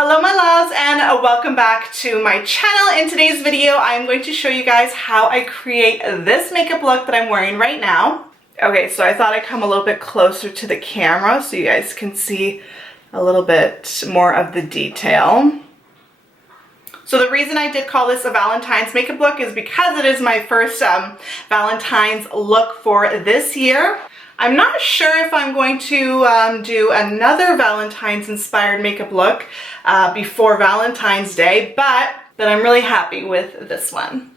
Hello my loves, and welcome back to my channel. In today's video I'm going to show you guys how I create this makeup look that I'm wearing right now. Okay, so I thought I'd come a little bit closer to the camera so you guys can see a little bit more of the detail. So the reason I did call this a Valentine's makeup look is because it is my first Valentine's look for this year. I'm not sure if I'm going to do another Valentine's inspired makeup look before Valentine's Day, but I'm really happy with this one.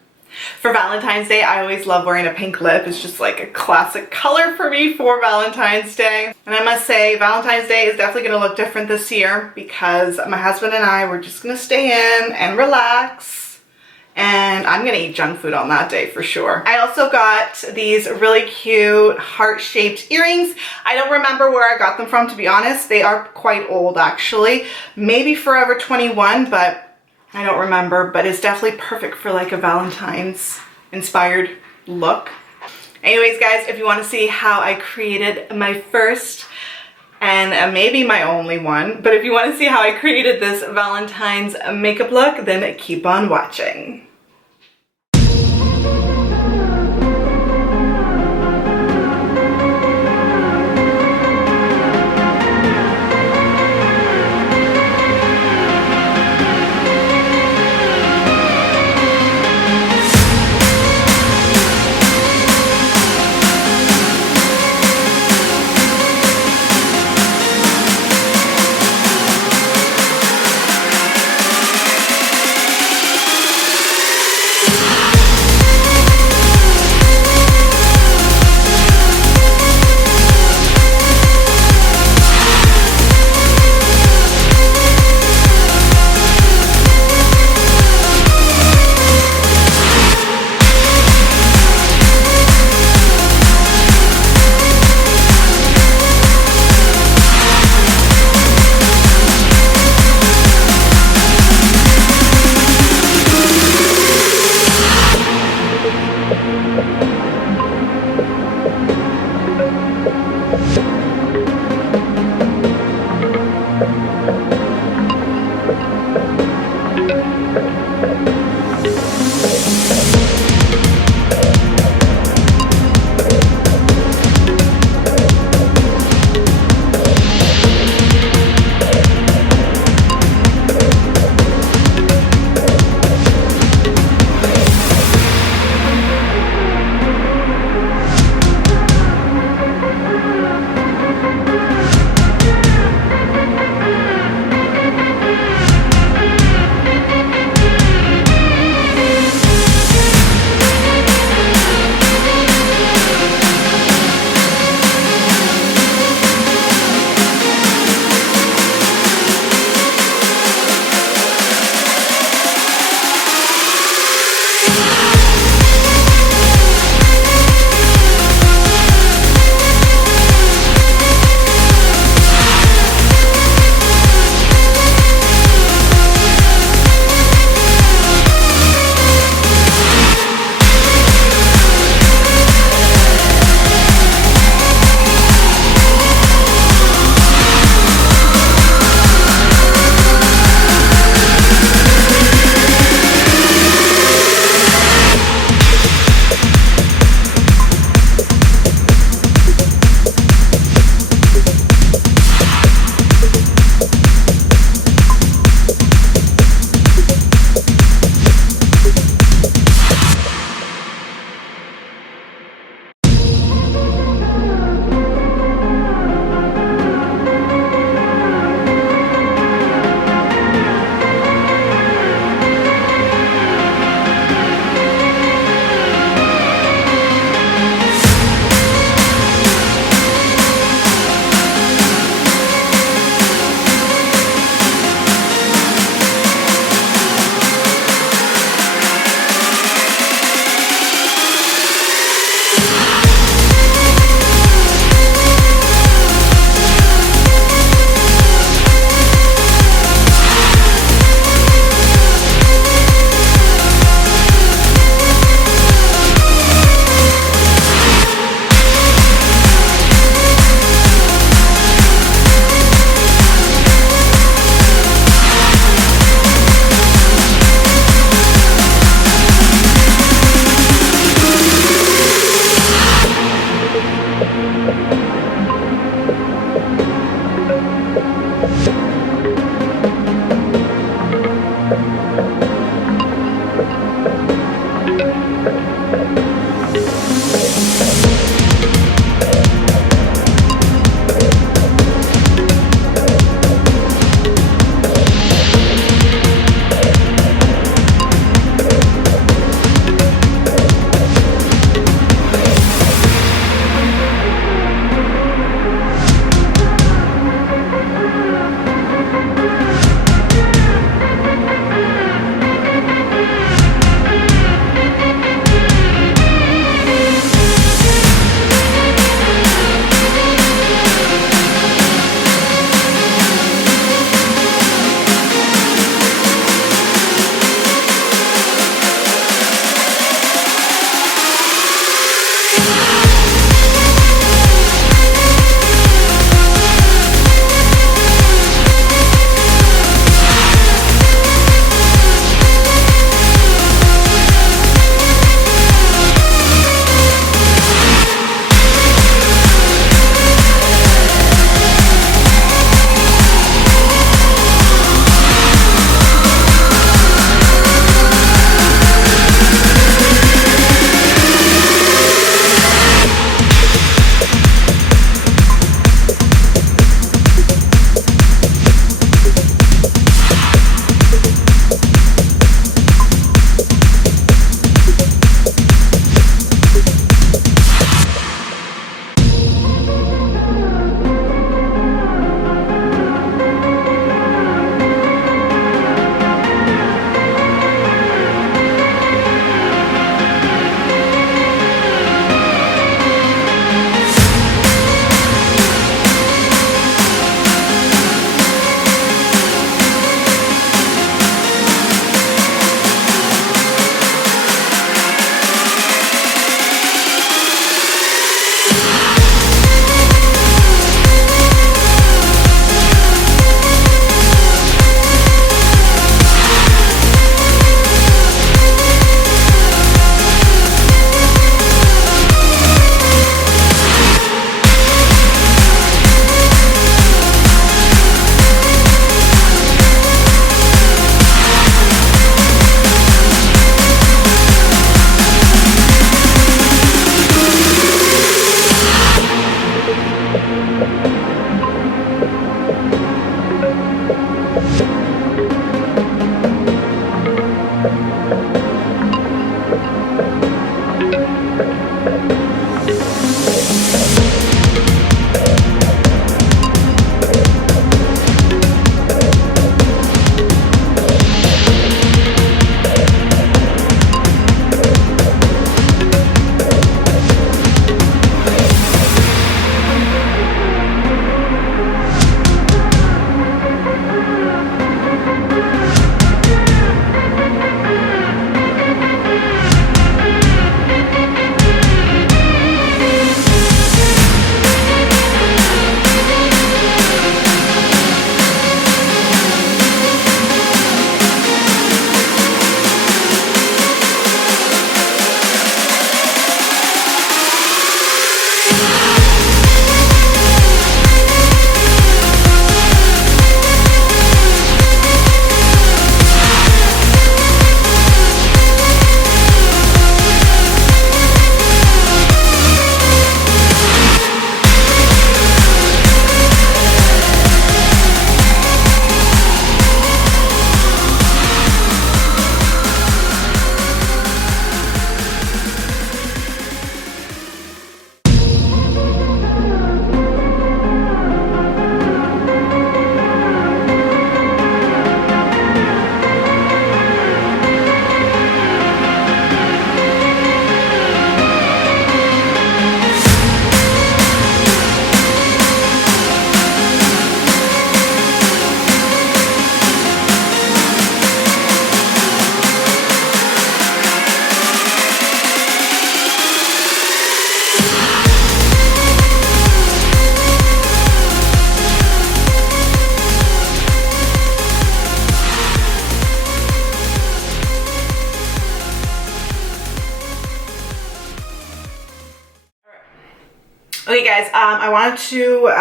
For Valentine's Day, I always love wearing a pink lip. It's just like a classic color for me for Valentine's Day. And I must say, Valentine's Day is definitely going to look different this year because my husband and I were just going to stay in and relax. And I'm gonna eat junk food on that day for sure. I also got these really cute heart-shaped earrings. I don't remember where I got them from, to be honest. They are quite old actually. Maybe Forever 21, but I don't remember. But it's definitely perfect for like a Valentine's inspired look. Anyways guys, if you want to see how I created my first and maybe my only one, but if you want to see how I created this Valentine's makeup look, then keep on watching. Okay guys, I wanted to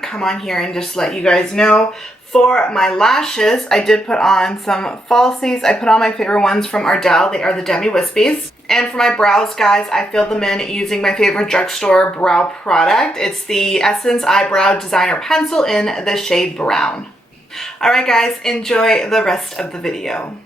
come on here and just let you guys know, for my lashes, I did put on some falsies. I put on my favorite ones from Ardell. They are the Demi Wispies. And for my brows, guys, I filled them in using my favorite drugstore brow product. It's the Essence Eyebrow Designer Pencil in the shade Brown. Alright guys, enjoy the rest of the video.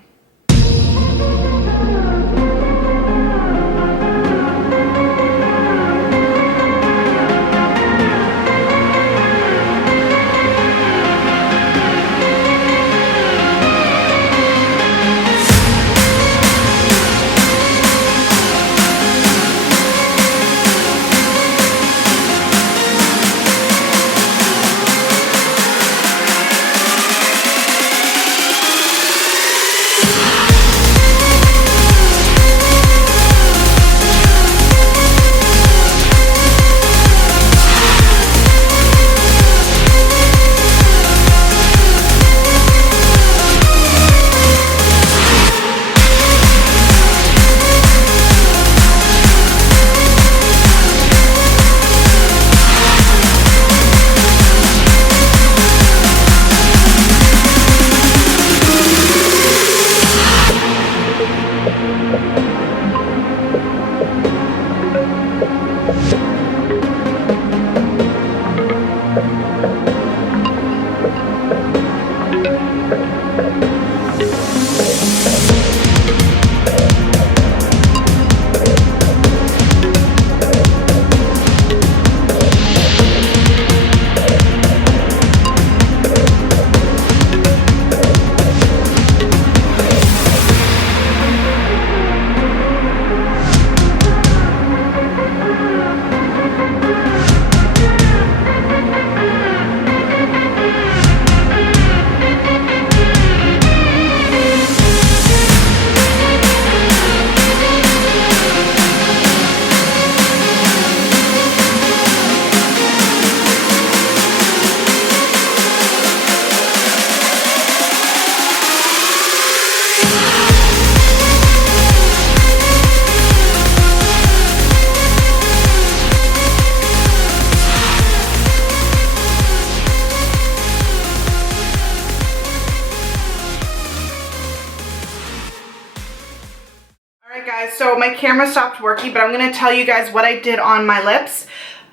Guys, so my camera stopped working, but I'm going to tell you guys what I did on my lips.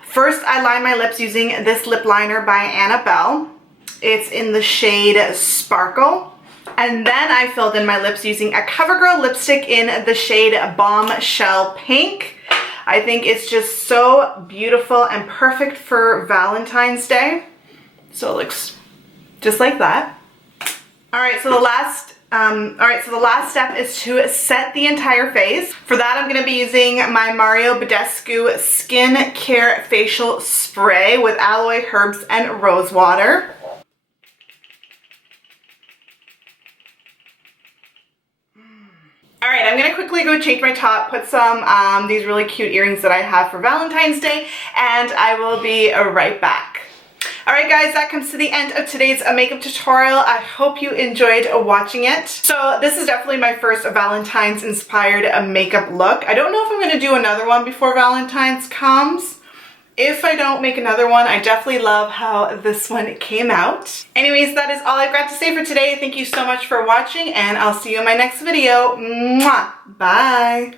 First, I lined my lips using this lip liner by Annabelle. It's in the shade Sparkle. And then I filled in my lips using a CoverGirl lipstick in the shade Bombshell Pink. I think it's just so beautiful and perfect for Valentine's Day. So it looks just like that. Alright, so the last step is to set the entire face. For that, I'm going to be using my badescu Skin Care Facial Spray with aloe, herbs, and rose water. Alright, I'm going to quickly go change my top, put some these really cute earrings that I have for Valentine's Day, and I will be right back. Alright guys, that comes to the end of today's makeup tutorial. I hope you enjoyed watching it. So this is definitely my first Valentine's inspired makeup look. I don't know if I'm going to do another one before Valentine's comes. If I don't make another one, I definitely love how this one came out. Anyways, that is all I've got to say for today. Thank you so much for watching, and I'll see you in my next video. Mwah! Bye!